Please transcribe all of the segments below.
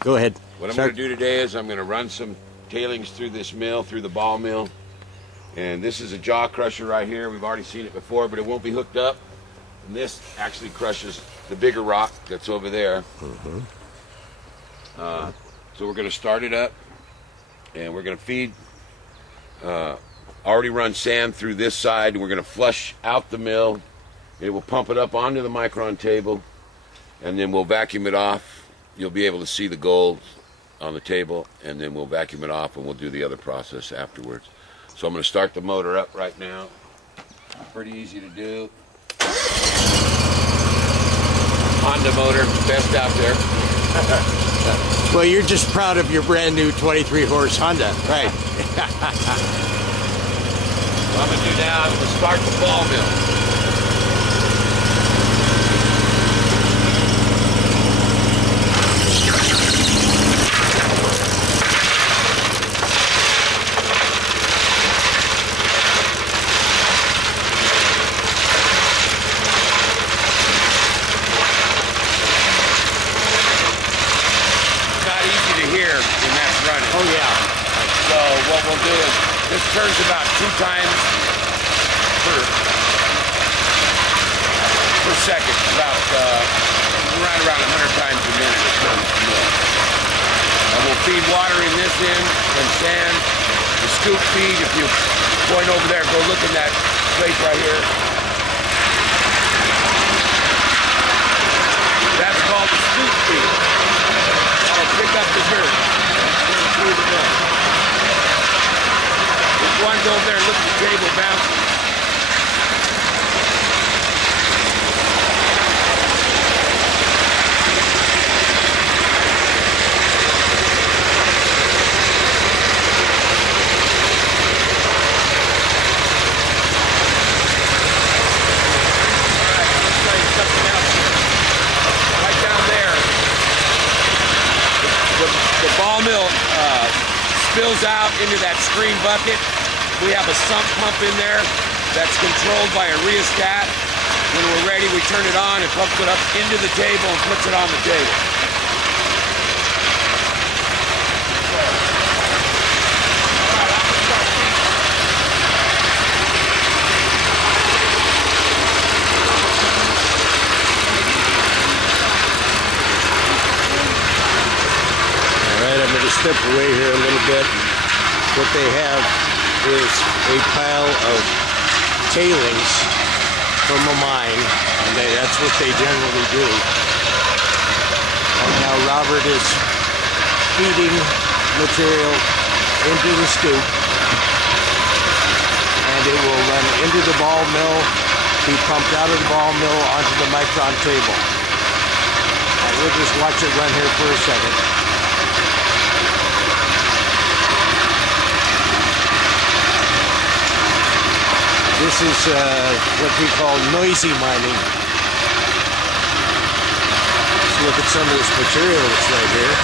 Go ahead. What I'm going to do today is I'm going to run some tailings through this mill, through the ball mill. And this is a jaw crusher right here. We've already seen it before, but it won't be hooked up. And this actually crushes the bigger rock that's over there. So we're going to start it up, and we're going to feed already run sand through this side. We're going to flush out the mill. It will pump it up onto the micron table, and then we'll vacuum it off. You'll be able to see the gold on the table, and then we'll vacuum it off, and we'll do the other process afterwards. So I'm going to start the motor up right now. Pretty easy to do. Honda motor, best out there. Well, you're just proud of your brand new 23-horse Honda, right? What I'm going to do now, I'm going to start the ball mill. Oh yeah. So what we'll do is, this turns about 2 times per second, about right around 100 times a minute it turns the mill. And we'll feed water in this end and sand. The scoop feed, if you point over there, go look in that place right here. That's called the scoop feed. That'll pick up the dirt. There's one's over there, look at the table bouncing. Alright, let's tell you something else here. Right down there, the ball mill spills out into that screen bucket. We have a sump pump in there that's controlled by a rheostat. When we're ready, we turn it on and pumps it up into the table and puts it on the table. I'm going to step away here a little bit. What they have is a pile of tailings from a mine, and that's what they generally do. And now Robert is feeding material into the scoop, and it will run into the ball mill, be pumped out of the ball mill onto the micron table. And we'll just watch it run here for a second. This is what we call noisy mining. Let's look at some of this material that's right here.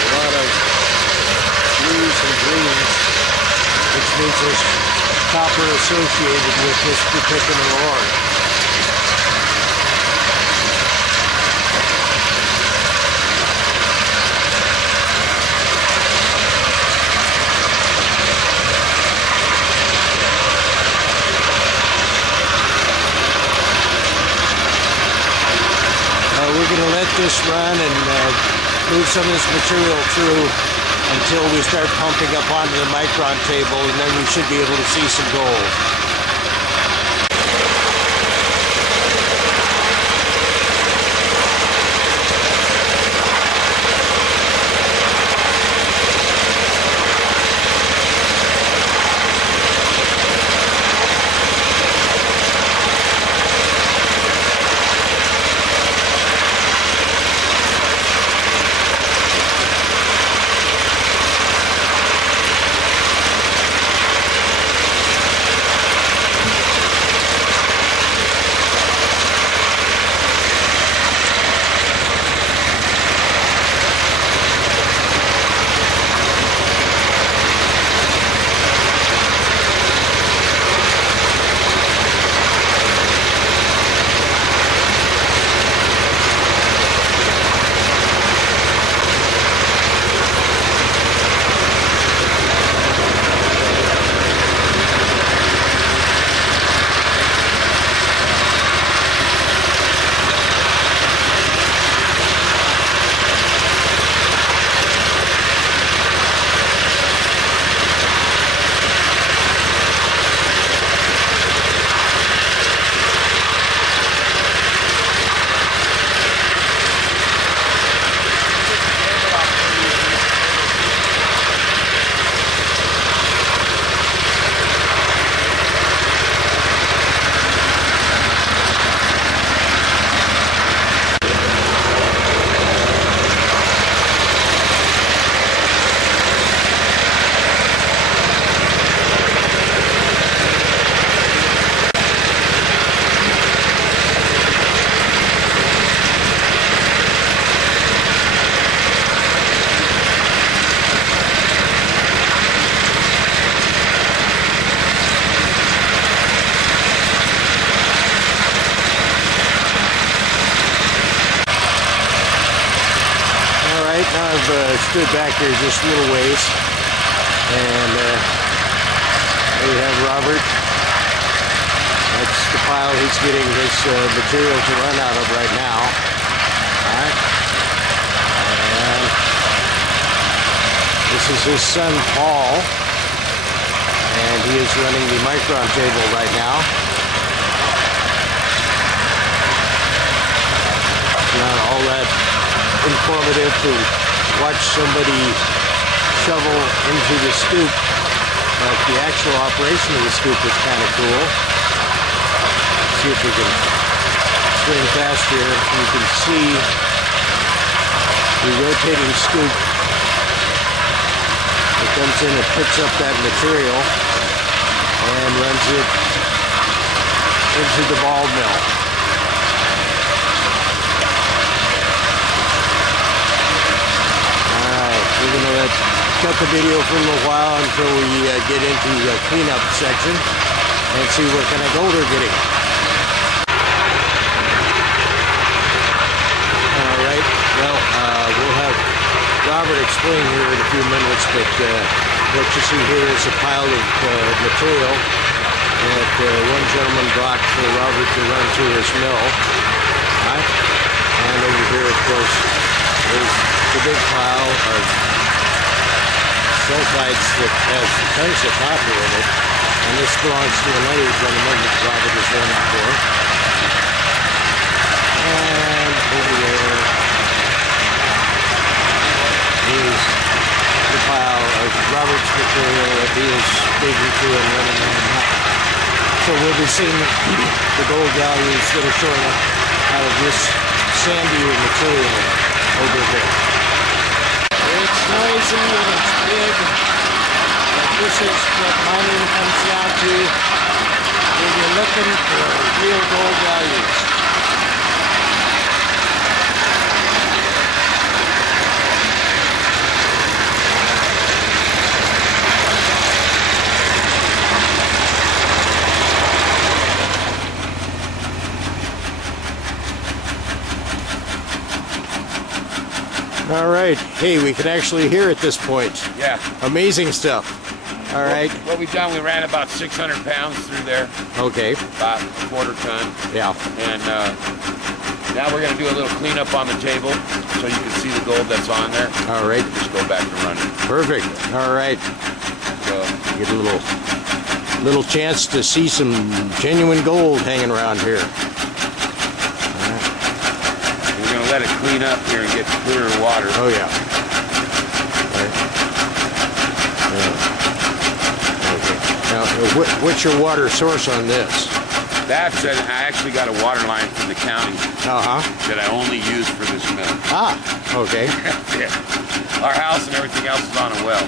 A lot of blues and greens, which means there's copper associated with this particular ore. We're going to let this run and move some of this material through until we start pumping up onto the micron table, and then we should be able to see some gold. stood back here just a little ways, and there you have Robert. That's the pile he's getting his material to run out of right now. All right. And this is his son, Paul, and he is running the micron table right now. Not all that informative to watch somebody shovel into the scoop, but the actual operation of the scoop is kind of cool. Let's see if we can swing fast here. You can see the rotating scoop. It comes in and picks up that material and runs it into the ball mill. We're going to cut the video for a little while until we get into the cleanup section and see what kind of gold they're getting. Alright, well, we'll have Robert explain here in a few minutes, but what you see here is a pile of material that one gentleman brought for Robert to run through his mill. Right? And over here, of course, is the big pile of sulfides that has tons of copper in it, and this belongs to another gentleman that Robert is running for. And over there is the pile of Robert's material that he is digging through and running on out. So we'll be seeing the gold values that are showing up out of this sandier material over here. It's noisy and it's big, but this is what mining comes down to when you're looking for real gold values. All right. Hey, we can actually hear at this point. Yeah. Amazing stuff. All right. What we've done, we ran about 600 pounds through there. Okay. About a quarter ton. Yeah. And now we're going to do a little cleanup on the table so you can see the gold that's on there. All right. Just go back to running. Perfect. All right. So get a little chance to see some genuine gold hanging around here. let it clean up here and get clearer water. Oh yeah. Right. Yeah. Okay. Now, what's your water source on this? That's I actually got a water line from the county that I only use for this mill. Ah, okay. Yeah. Our house and everything else is on a well.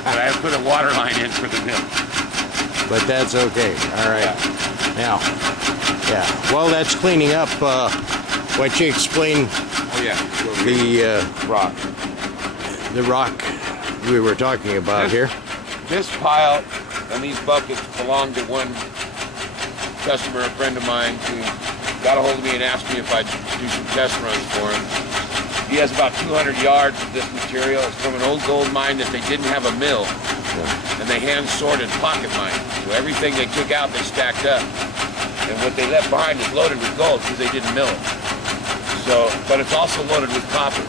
But I put a water line in for the mill. But that's okay. All right. Yeah. Now, yeah. While that's cleaning up, why don't you explain the rock. The rock we were talking about here. This pile and these buckets belong to one customer, a friend of mine, who got a hold of me and asked me if I'd do some test runs for him. He has about 200 yards of this material. It's from an old gold mine that they didn't have a mill, and they hand sorted pocket mine. So everything they took out, they stacked up, and what they left behind is loaded with gold because they didn't mill it. So, but it's also loaded with copper.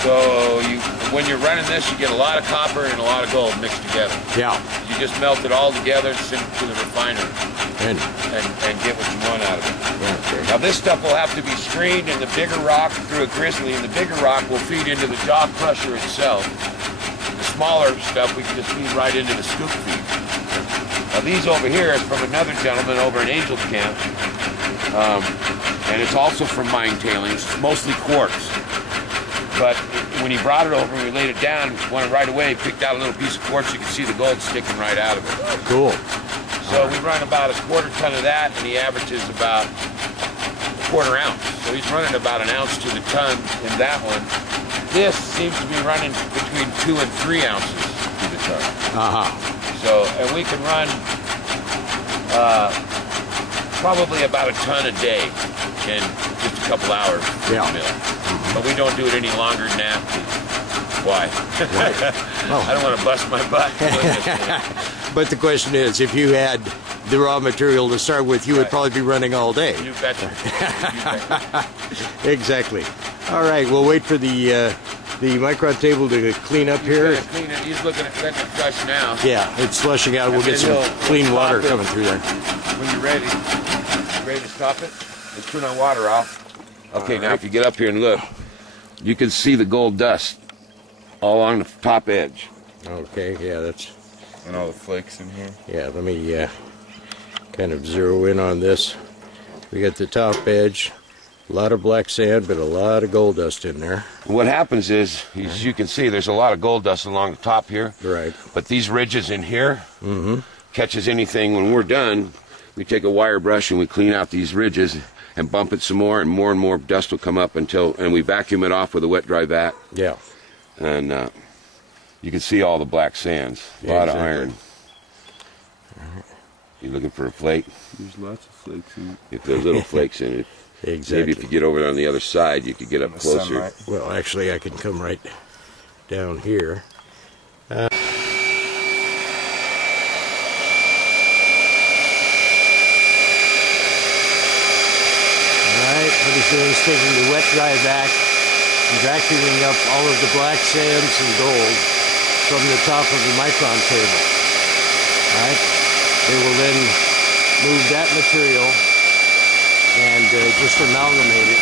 So when you're running this, you get a lot of copper and a lot of gold mixed together. Yeah. You just melt it all together, send it to the refiner, and get what you want out of it. Okay. Now this stuff will have to be screened in the bigger rock through a grizzly, and the bigger rock will feed into the jaw crusher itself. The smaller stuff we can just feed right into the scoop feed. Now these over here is from another gentleman over in Angel Camp, and it's also from mine tailings. It's mostly quartz. But when he brought it over and we laid it down, right away, he picked out a little piece of quartz. You can see the gold sticking right out of it. Cool. So we run about a quarter ton of that, and he averages about a quarter ounce. So he's running about an ounce to the ton in that one. This seems to be running between 2 and 3 ounces to the ton. So, and we can run probably about a ton a day, and just to couple hours in Yeah. the mill. But we don't do it any longer than that. Why? Oh. I don't want to bust my butt. But the question is, if you had the raw material to start with, you would probably be running all day. You betcha. You betcha. Exactly. All right, we'll wait for the micron table to clean up here. He's gonna clean it. He's looking at letting it flush now. Yeah, it's flushing out. We'll get some clean water coming through there. When you're ready to stop it, let's turn our water off. Okay, now if you get up here and look, you can see the gold dust all along the top edge. Okay, yeah, that's... And all the flakes in here. Yeah, let me kind of zero in on this. We got the top edge, a lot of black sand, but a lot of gold dust in there. What happens is, as you can see, there's a lot of gold dust along the top here. Right. But these ridges in here catches anything. When we're done, we take a wire brush and we clean out these ridges and bump it some more and more dust will come up and we vacuum it off with a wet dry vat. Yeah. And you can see all the black sands. A lot of iron. You looking for a flake? There's lots of flakes in it. If there's little flakes in it. Exactly. Maybe if you get over on the other side, you could get up closer. Sunlight. Well, actually, I can come right down here. All right, what he's doing is taking the wet dry vac and vacuuming up all of the black sands and gold from the top of the micron table. All right, they will then move that material and just amalgamate it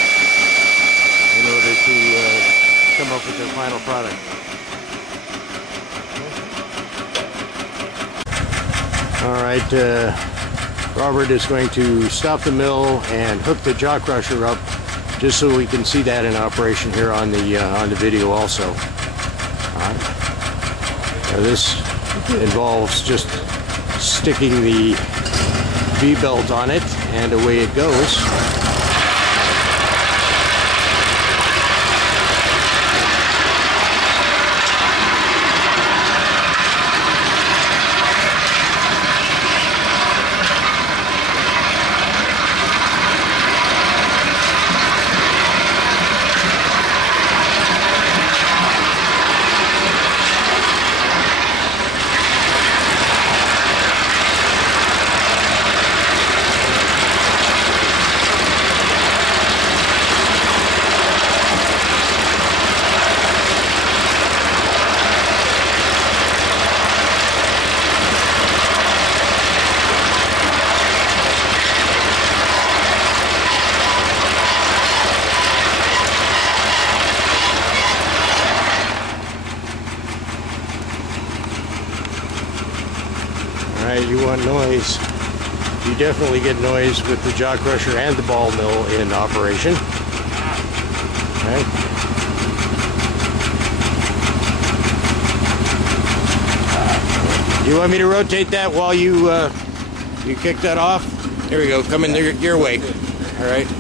in order to come up with their final product. All right, Robert is going to stop the mill and hook the jaw crusher up, just so we can see that in operation here on the video also. All right. Now this involves just sticking the V-belt on it, and away it goes. Alright, you want noise. You definitely get noise with the jaw crusher and the ball mill in operation. Alright. You want me to rotate that while you kick that off? There we go, come in your way. Alright. A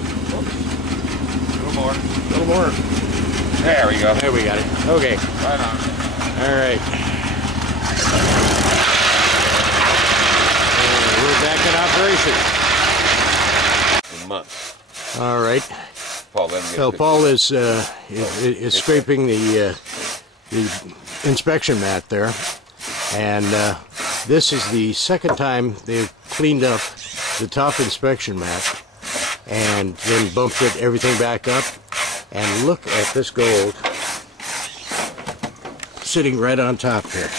little more. A little more. There we go. There we got it. Okay. Right on. Alright. We're back in operation. A month. All right. Paul, let me get So this. Paul is scraping the inspection mat there, and this is the second time they've cleaned up the top inspection mat and then bumped everything back up. And look at this gold sitting right on top here.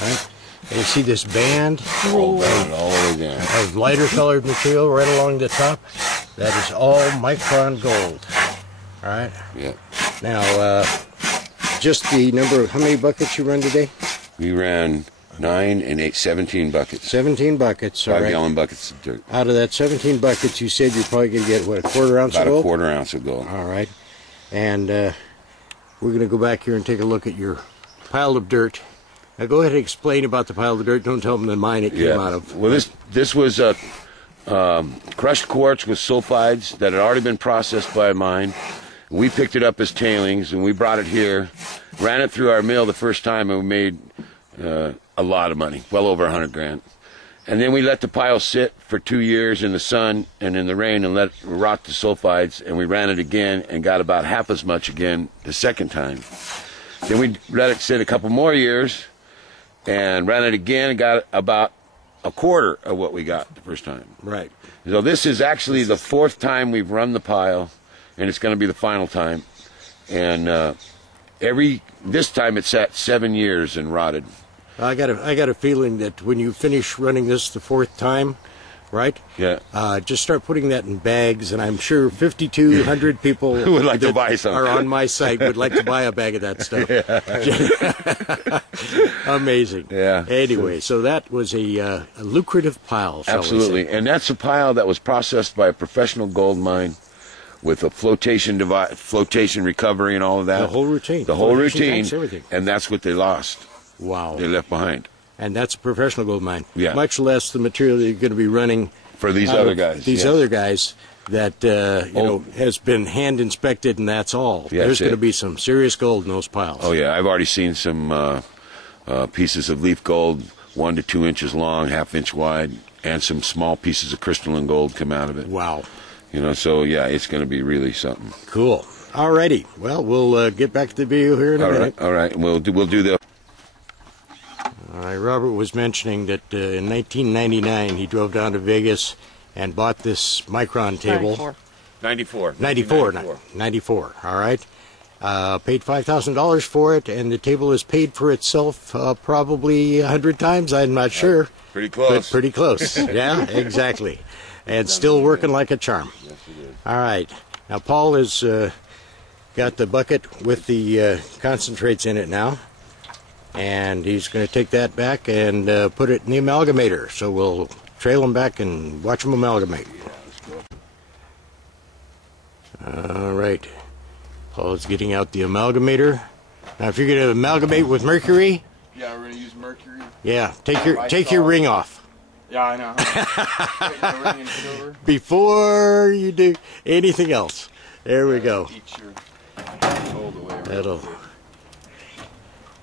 Right? And you see this band All the way down. of lighter colored material right along the top? That is all micron gold. All right. Yeah. Now, just the number of, how many buckets you run today? We ran 9 and 8, 17 buckets. 17 buckets. All 5 right. gallon buckets of dirt. Out of that 17 buckets, you said you're probably going to get, what, a quarter ounce About of a gold? quarter ounce of gold. All right. And we're going to go back here and take a look at your pile of dirt. Now, go ahead and explain about the pile of dirt. Don't tell them the mine it came out of. Well, this was crushed quartz with sulfides that had already been processed by a mine. We picked it up as tailings, and we brought it here, ran it through our mill the first time, and we made a lot of money, well over 100 grand. And then we let the pile sit for 2 years in the sun and in the rain and let it rot the sulfides, and we ran it again and got about half as much again the second time. Then we let it sit a couple more years and ran it again and got about a quarter of what we got the first time. Right. So this is actually the 4th time we've run the pile, and it's going to be the final time. And this time it sat 7 years and rotted. I got a feeling that when you finish running this the 4th time, right? Yeah. Just start putting that in bags, and I'm sure 5,200 people who would like to buy some are on my site would like to buy a bag of that stuff. Amazing. Yeah. Anyway, so that was a lucrative pile. Shall Absolutely, we say. and that's a pile that was processed by a professional gold mine with a flotation recovery and all of that. The whole routine. The whole Flotation routine. tanks, everything. And that's what they lost. Wow. They left behind. And that's a professional gold mine. Yeah. Much less the material that you're going to be running For these other guys. These yes. other guys that has been hand inspected, and that's all. Yeah, There's that's going to it. be some serious gold in those piles. Oh yeah, I've already seen some pieces of leaf gold, 1 to 2 inches long, 1/2 inch wide, and some small pieces of crystalline gold come out of it. Wow. So yeah, it's going to be really something. Cool. All righty. Well, we'll get back to the video here in a minute. All right. We'll do the. All right. Robert was mentioning that in 1999 he drove down to Vegas and bought this micron table. 94. 94. All right. Paid $5,000 for it, and the table has paid for itself probably 100 times. I'm not sure. Pretty close. But pretty close. Yeah, exactly. And still working like a charm. Yes, it is. All right. Now, Paul has got the bucket with the concentrates in it now. And he's going to take that back and put it in the amalgamator. So we'll trail him back and watch him amalgamate. All right. Paul's getting out the amalgamator. Now, if you're going to amalgamate with mercury, Yeah, we're gonna use mercury. yeah, take your ring off Yeah, I know. Take the ring and silver. before you do anything else. There we go. Eat your gold away. Right? That'll.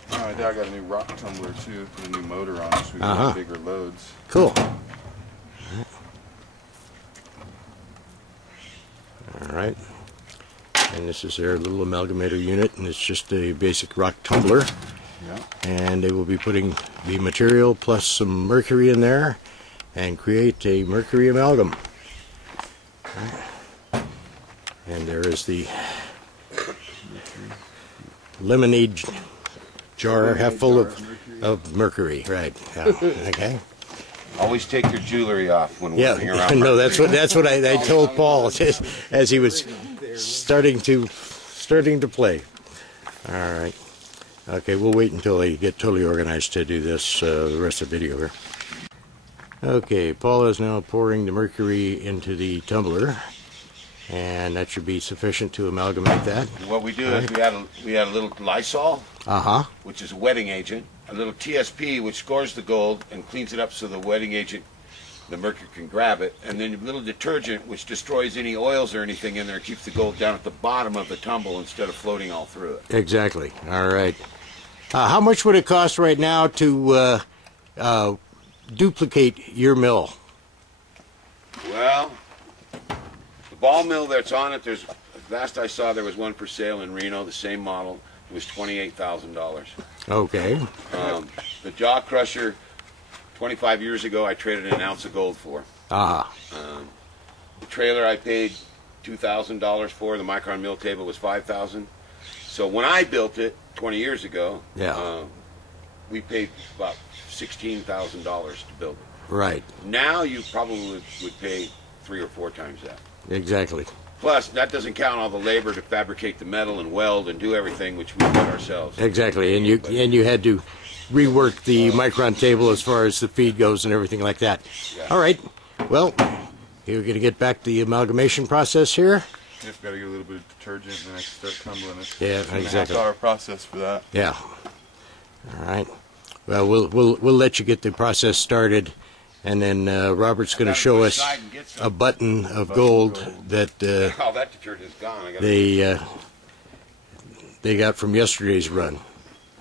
I got a new rock tumbler too. Put a new motor on it so we can Uh-huh. get bigger loads. Cool. All right. And this is their little amalgamator unit, and it's just a basic rock tumbler. Yeah. And they will be putting the material plus some mercury in there and create a mercury amalgam. And there is the lemonade jar half full of mercury. Right. Yeah. Okay. Always take your jewelry off when walking Yeah. around. No, that's what I told Paul as he was starting to play. All right. Okay, we'll wait until they get totally organized to do this, the rest of the video here. Okay, Paul is now pouring the mercury into the tumbler, and that should be sufficient to amalgamate that. What we do is we add a little Lysol, Uh-huh. which is a wetting agent, a little TSP, which scores the gold and cleans it up so the wetting agent, the mercury can grab it, and then a little detergent, which destroys any oils or anything in there, keeps the gold down at the bottom of the tumble instead of floating all through it. Exactly. All right. How much would it cost right now to duplicate your mill? Well, the ball mill that's on it, last I saw there was one for sale in Reno, the same model. It was $28,000. Okay. The jaw crusher, 25 years ago, I traded an ounce of gold for. Ah. The trailer I paid $2,000 for. The micron mill table was $5,000. So when I built it 20 years ago, Yeah. we paid about $16,000 to build it. Right. Now you probably would pay 3 or 4 times that. Exactly. Plus, that doesn't count all the labor to fabricate the metal and weld and do everything, which we did ourselves. Exactly. And you had to rework the micron table as far as the feed goes and everything like that. Yeah. All right. Well, you're going to get back to the amalgamation process here. Just gotta get a little bit of detergent and then I can start tumbling it. Yeah, It's a exactly. half-hour process for that. Yeah. All right. Well, we'll let you get the process started, and then Robert's going to show us a button of gold that Oh, that detergent's gone. I gotta they got from yesterday's run.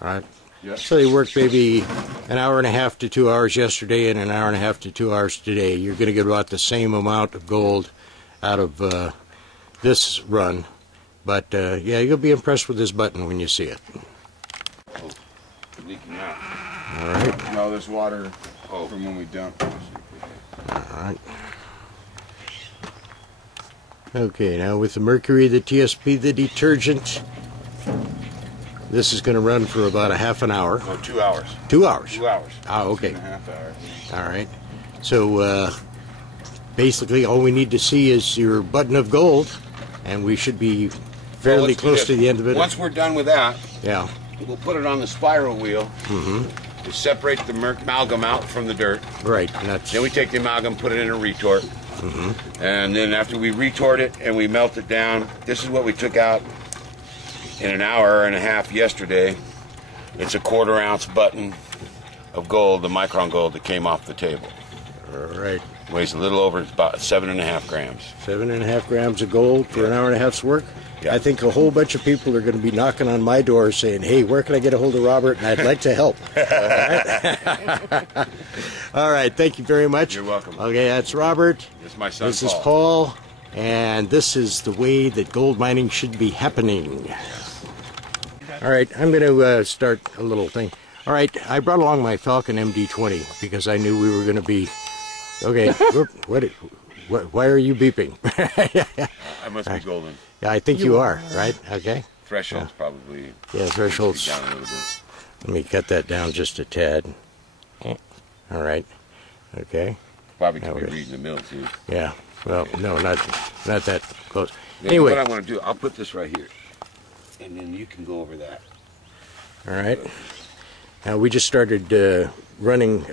All right. Yep. So they worked maybe an hour and a half to 2 hours yesterday and an hour and a half to 2 hours today. You're going to get about the same amount of gold out of this run. But yeah, you'll be impressed with this button when you see it. Oh, leaking out. All right. No, there's water from when we dumped. All right. Okay, now with the mercury, the TSP, the detergent, this is going to run for about a half an hour. No, 2 hours. 2 hours? 2 hours. Oh, okay. 2.5 hours. All right. So basically all we need to see is your button of gold, and we should be fairly close to the end of it. Once we're done with that, Yeah. we'll put it on the spiral wheel to separate the amalgam out from the dirt. Right. And that's, Then we take the amalgam, put it in a retort. And then after we retort it and we melt it down, this is what we took out in an hour and a half yesterday. It's a 1/4 ounce button of gold, the micron gold that came off the table. all right. Weighs a little over, it's about 7.5 grams. 7.5 grams of gold for an hour and a half's work. Yeah. I think a whole bunch of people are going to be knocking on my door saying, hey, where can I get a hold of Robert? And I'd like to help. All right. All right. Thank you very much. You're welcome. Okay, that's Robert. This is my son, This is Paul. And this is the way that gold mining should be happening. All right. I'm going to start a little thing. All right. I brought along my Falcon MD-20 because I knew we were going to be... Okay. Why are you beeping? I must be golden. Yeah, I think you are, right? Okay. Threshold's probably Yeah, thresholds. down a little bit. Let me cut that down just a tad. All right. Okay. Probably could be Okay. reading the mill too. Yeah. Well, no, not that close. Then Anyway. what I want to do, I'll put this right here, and then you can go over that. All right. Now we just started running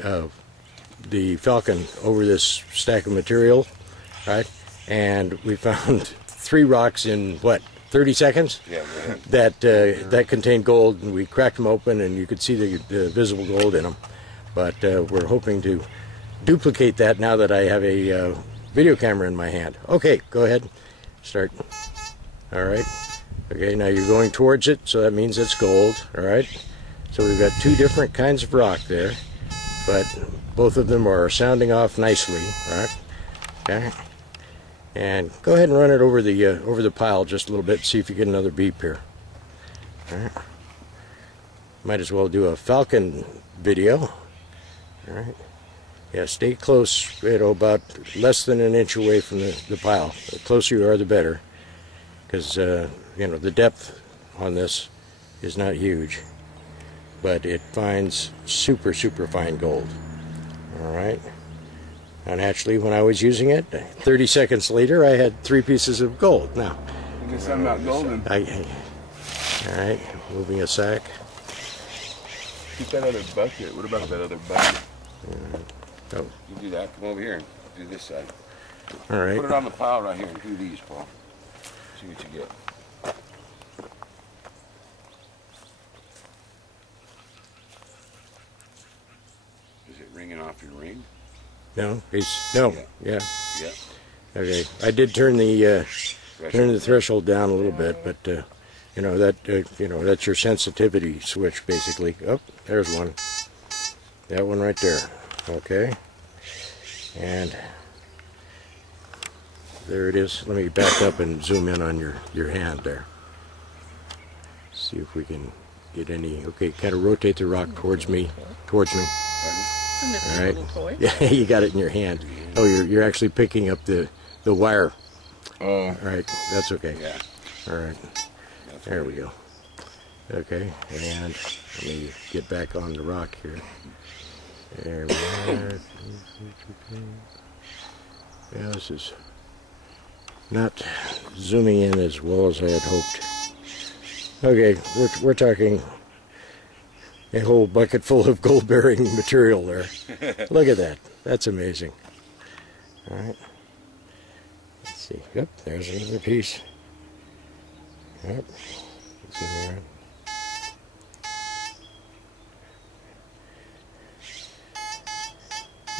the Falcon over this stack of material, right? And we found 3 rocks in what, 30 seconds? Yeah. Go ahead. That contained gold, and we cracked them open, and you could see the visible gold in them. But we're hoping to duplicate that now that I have a video camera in my hand. Okay, go ahead. Start. All right. Okay, now you're going towards it, so that means it's gold. All right. So we've got 2 different kinds of rock there, but both of them are sounding off nicely. All right. Okay. And go ahead and run it over the pile just a little bit. See if you get another beep here. All right. Might as well do a Falcon video. All right. Yeah, stay close. About less than an inch away from the pile. The closer you are, the better, because the depth on this is not huge, but it finds super fine gold. All right. And actually, when I was using it, 30 seconds later, I had 3 pieces of gold. Now, I guess I'm not golden. All right, moving a sack. Keep that other bucket. What about that other bucket? Oh, You do that. Come over here and do this side. all right. Put it on the pile right here and do these, Paul. See what you get. Is it ringing off your ring? No, yeah. Yeah. Okay, I did turn the threshold down a little bit, but that's your sensitivity switch basically. Oh, there's one. That one right there. Okay. And there it is. Let me back up and zoom in on your hand there. See if we can get any. Okay, kind of rotate the rock towards me. All right. Yeah, you got it in your hand. Oh, you're actually picking up the wire. Oh. All right, that's okay. Yeah. All right. There we go. Okay, and let me get back on the rock here. There we are. Yeah, this is not zooming in as well as I had hoped. Okay, we're talking a whole bucket full of gold-bearing material there. Look at that. That's amazing. All right. Let's see. Yep, there's another piece. Yep. Zoom around.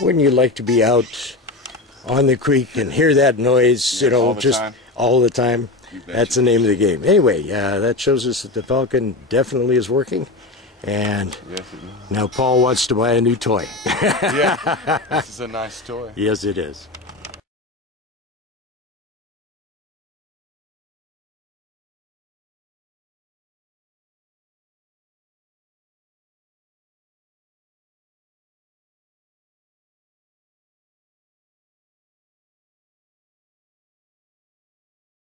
Wouldn't you like to be out on the creek and hear that noise, all the time. all the time? That's the name of the game. Anyway, that shows us that the Falcon definitely is working. And Yes, it is. now Paul wants to buy a new toy. Yeah, this is a nice toy. Yes, it is.